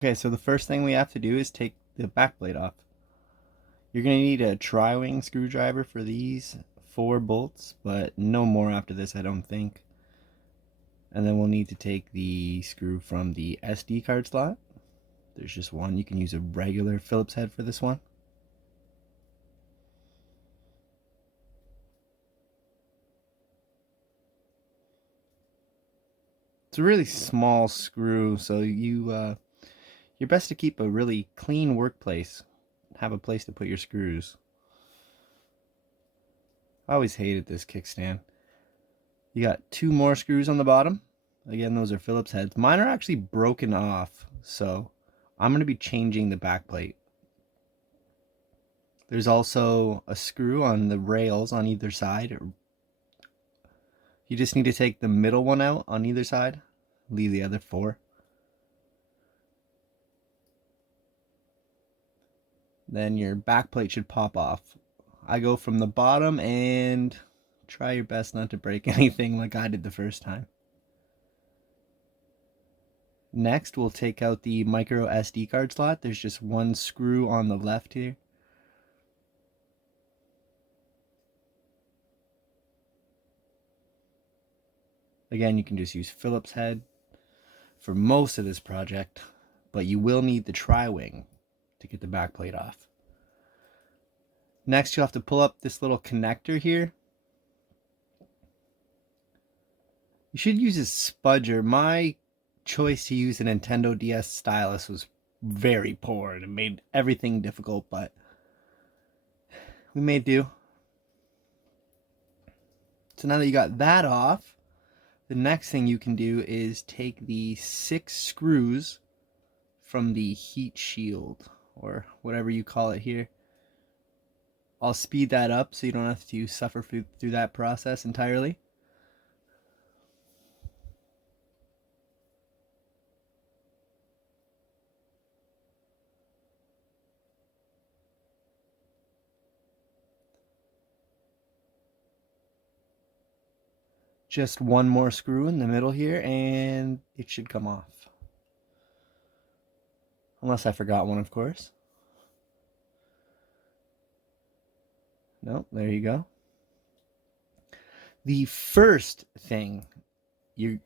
Okay, so the first thing we have to do is take the back plate off. You're going to need a tri-wing screwdriver for these 4 bolts, but no more after this, I don't think. And then we'll need to take the screw from the SD card slot. There's just one. You can use a regular Phillips head for this one. It's a really small screw, so you're best to keep a really clean workplace. Have a place to put your screws. I always hated this kickstand. You got 2 more screws on the bottom. Again, those are Phillips heads. Mine are actually broken off, so I'm going to be changing the back plate. There's also a screw on the rails on either side. You just need to take the middle one out on either side. Leave the other 4. Then your back plate should pop off. I go from the bottom and try your best not to break anything like I did the first time. Next, we'll take out the micro SD card slot. There's just one screw on the left here. Again, you can just use Phillips head for most of this project, but you will need the tri-wing to get the back plate off. Next, you'll have to pull up this little connector here. You should use a spudger. My choice to use a Nintendo DS stylus was very poor and it made everything difficult, but we made do. So now that you got that off, the next thing you can do is take the 6 screws from the heat shield, or whatever you call it here. I'll speed that up so you don't have to suffer through that process entirely. Just one more screw in the middle here and it should come off. Unless I forgot one, of course. No, there you go. The first thing you're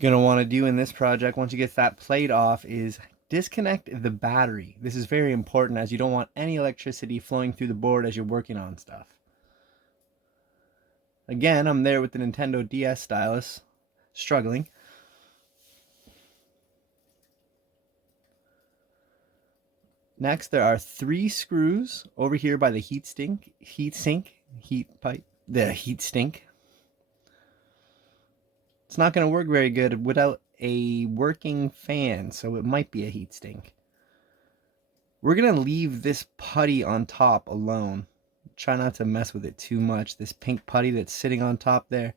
going to want to do in this project once you get that plate off is disconnect the battery. This is very important as you don't want any electricity flowing through the board as you're working on stuff. Again, I'm there with the Nintendo DS stylus, struggling. Next, there are 3 screws over here by the heat pipe, the heat sink. It's not going to work very good without a working fan, so it might be a heat sink. We're going to leave this putty on top alone. Try not to mess with it too much. This pink putty that's sitting on top there.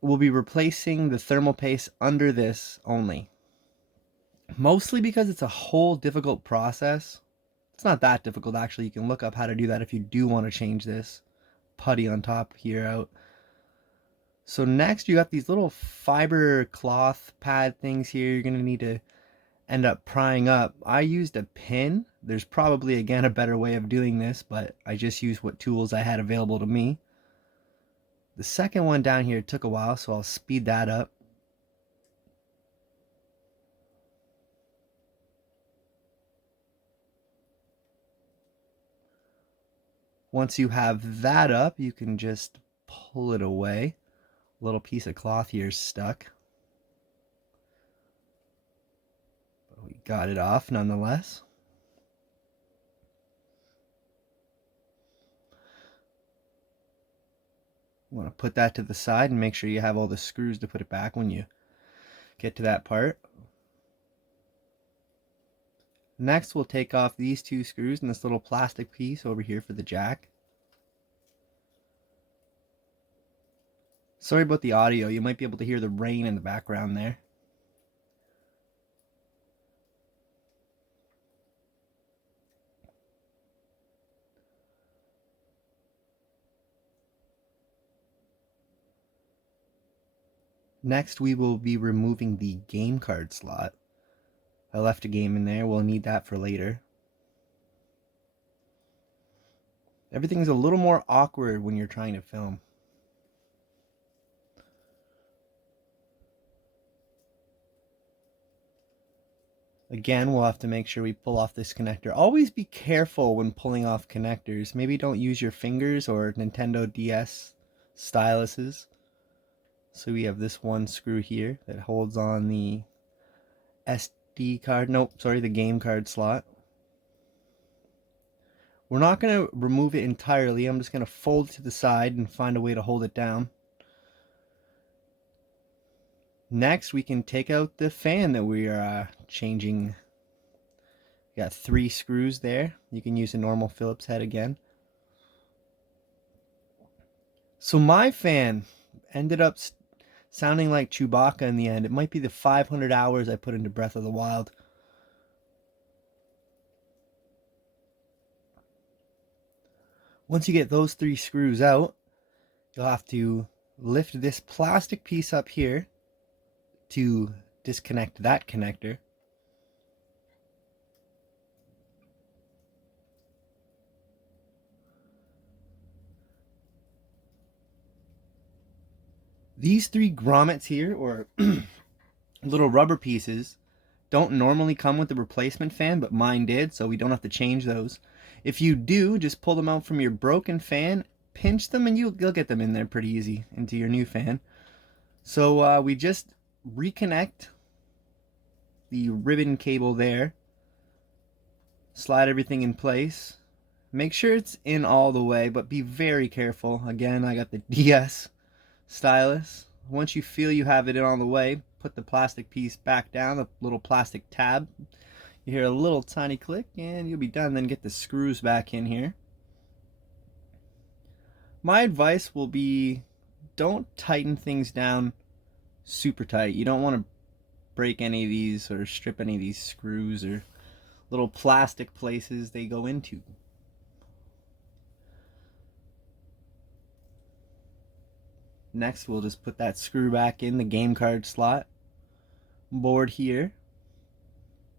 We'll be replacing the thermal paste under this only. Mostly because it's a whole difficult process. It's not that difficult actually. You can look up how to do that if you do want to change this putty on top here out. So next you got these little fiber cloth pad things here you're going to need to end up prying up. I used a pin. There's probably again a better way of doing this, but I just used what tools I had available to me. The second one down here took a while, so I'll speed that up. Once you have that up, you can just pull it away. A little piece of cloth here is stuck. But we got it off nonetheless. You want to put that to the side and make sure you have all the screws to put it back when you get to that part. Next, we'll take off these 2 screws and this little plastic piece over here for the jack. Sorry about the audio. You might be able to hear the rain in the background there. Next, we will be removing the game card slot. I left a game in there. We'll need that for later. Everything's a little more awkward when you're trying to film. Again, we'll have to make sure we pull off this connector. Always be careful when pulling off connectors. Maybe don't use your fingers or Nintendo DS styluses. So we have this one screw here that holds on the SD card. Nope, sorry, the game card slot. We're not going to remove it entirely. I'm just going to fold it to the side and find a way to hold it down. Next, we can take out the fan that we are changing. We got 3 screws there. You can use a normal Phillips head again. So my fan ended up sounding like Chewbacca in the end. It might be the 500 hours I put into Breath of the Wild. Once you get those 3 screws out, you'll have to lift this plastic piece up here to disconnect that connector. These 3 grommets here, or little rubber pieces, don't normally come with the replacement fan, but mine did, so we don't have to change those. If you do, just pull them out from your broken fan, pinch them, and you'll get them in there pretty easy into your new fan. So we just reconnect the ribbon cable there, slide everything in place, make sure it's in all the way, but be very careful. Again, I got the DS stylus. Once you feel you have it in all the way, put the plastic piece back down, the little plastic tab. You hear a little tiny click and you'll be done. Then get the screws back in here. My advice will be, don't tighten things down super tight. You don't want to break any of these or strip any of these screws or little plastic places they go into. Next, we'll just put that screw back in the game card slot board here.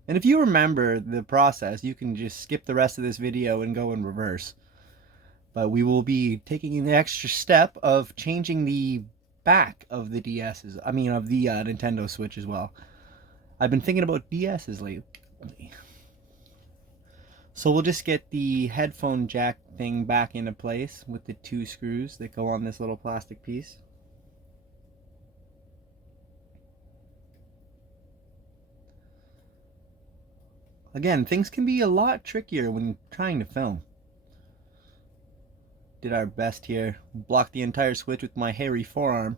And if you remember the process, you can just skip the rest of this video and go in reverse. But we will be taking the extra step of changing the back of the DS's, of the Nintendo Switch as well. I've been thinking about DS's lately. So we'll just get the headphone jack thing back into place with the 2 screws that go on this little plastic piece. Again, things can be a lot trickier when trying to film. Did our best here. Blocked the entire Switch with my hairy forearm.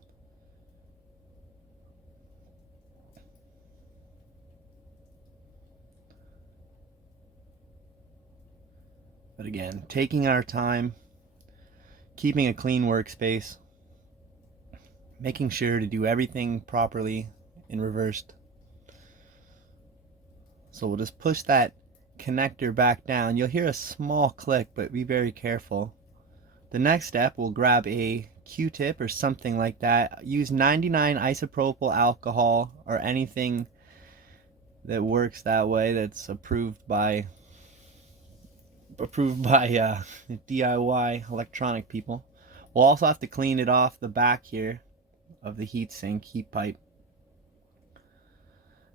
But again, taking our time, keeping a clean workspace, making sure to do everything properly in reversed. So we'll just push that connector back down. You'll hear a small click, but be very careful. The next step, we'll grab a Q-tip or something like that. Use 99 isopropyl alcohol or anything that works that way, that's approved by DIY electronic people. We'll also have to clean it off the back here of the heatsink, heat pipe.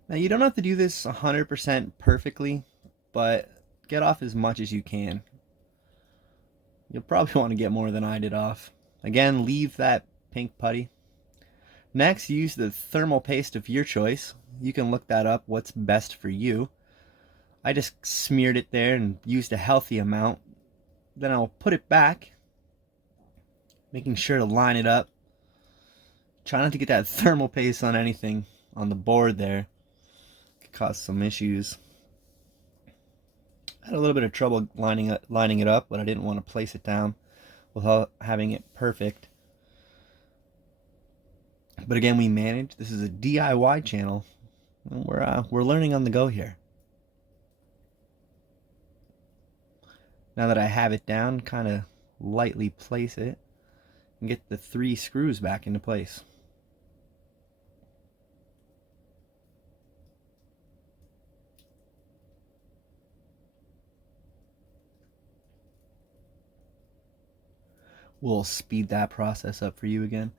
Now you don't have to do this 100% perfectly, but get off as much as you can. You'll probably want to get more than I did off. Again, leave that pink putty. Next, use the thermal paste of your choice. You can look that up, what's best for you. I just smeared it there and used a healthy amount. Then I'll put it back, making sure to line it up. Try not to get that thermal paste on anything on the board there. Could cause some issues. I had a little bit of trouble lining it up, but I didn't want to place it down without having it perfect. But again, we managed. This is a DIY channel, and we're learning on the go here. Now that I have it down, kind of lightly place it and get the 3 screws back into place. We'll speed that process up for you again.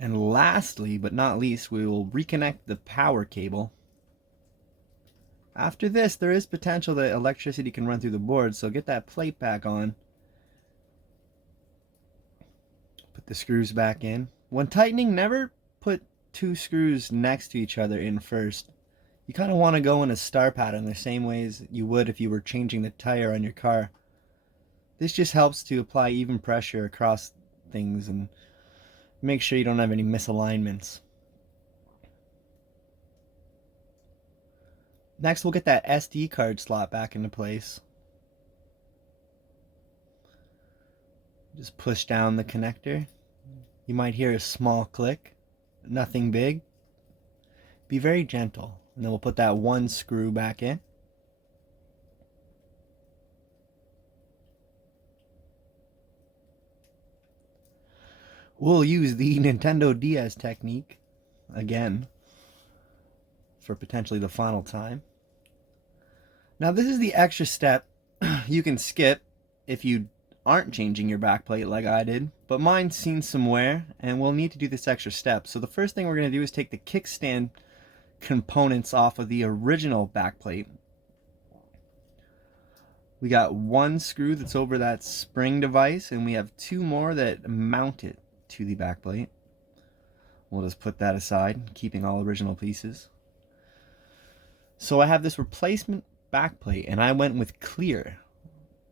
And lastly, but not least, we will reconnect the power cable. After this, there is potential that electricity can run through the board, so get that plate back on. Put the screws back in. When tightening, never put two screws next to each other in first. You kind of want to go in a star pattern the same ways you would if you were changing the tire on your car. This just helps to apply even pressure across things and make sure you don't have any misalignments. Next, we'll get that SD card slot back into place. Just push down the connector. You might hear a small click, nothing big. Be very gentle, and then we'll put that one screw back in. We'll use the Nintendo DS technique again for potentially the final time. Now this is the extra step you can skip if you aren't changing your backplate like I did, but mine's seen some wear and we'll need to do this extra step. So the first thing we're going to do is take the kickstand components off of the original backplate. We got one screw that's over that spring device, and we have two more that mount it to the backplate. We'll just put that aside, keeping all original pieces. So I have this replacement backplate, and I went with clear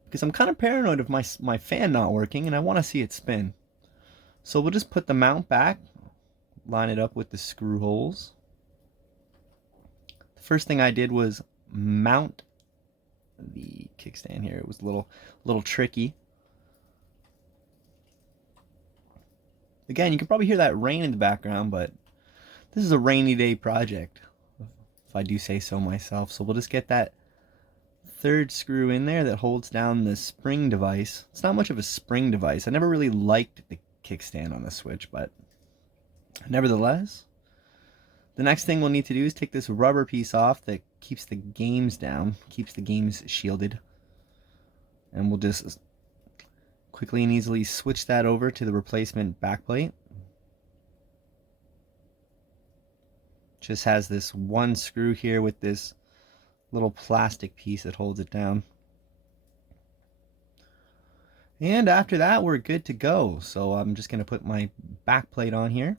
because I'm kind of paranoid of my fan not working, and I want to see it spin. So we'll just put the mount back, line it up with the screw holes. The first thing I did was mount the kickstand here. It was a little tricky. Again, you can probably hear that rain in the background, but this is a rainy day project, if I do say so myself. So we'll just get that third screw in there that holds down the spring device. It's not much of a spring device. I never really liked the kickstand on the Switch, but nevertheless, the next thing we'll need to do is take this rubber piece off that keeps the games down, keeps the games shielded. And we'll just quickly and easily switch that over to the replacement backplate. Just has this one screw here with this little plastic piece that holds it down. And after that, we're good to go. So I'm just going to put my backplate on here.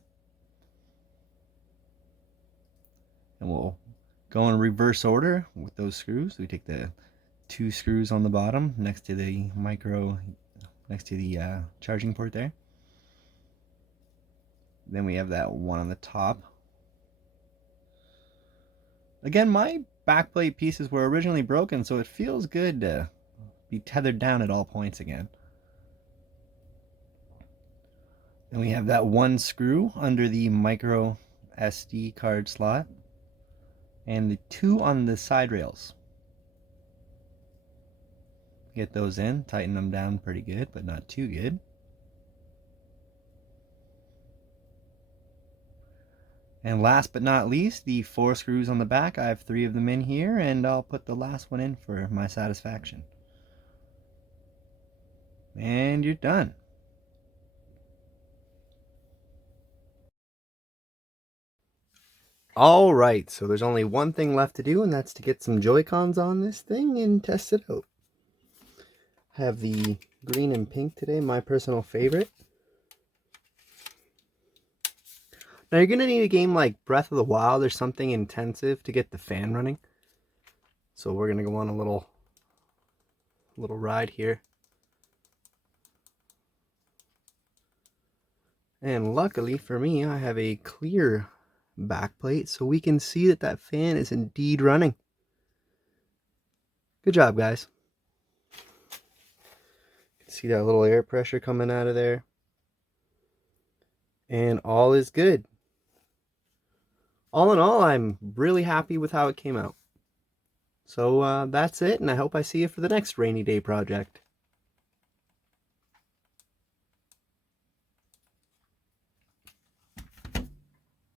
And we'll go in reverse order with those screws. We take the two screws on the bottom next to the charging port there. Then we have that one on the top. Again, my backplate pieces were originally broken, so it feels good to be tethered down at all points again. Then we have that one screw under the micro SD card slot and the two on the side rails. Get those in, tighten them down pretty good, but not too good. And last but not least, the four screws on the back. I have three of them in here, and I'll put the last one in for my satisfaction. And you're done. All right, so there's only one thing left to do, and that's to get some Joy-Cons on this thing and test it out. I have the green and pink today, my personal favorite. Now you're going to need a game like Breath of the Wild or something intensive to get the fan running. So we're going to go on a little ride here. And luckily for me, I have a clear backplate so we can see that that fan is indeed running. Good job, guys. You can see that little air pressure coming out of there. And all is good. All in all, I'm really happy with how it came out. So that's it, and I hope I see you for the next rainy day project.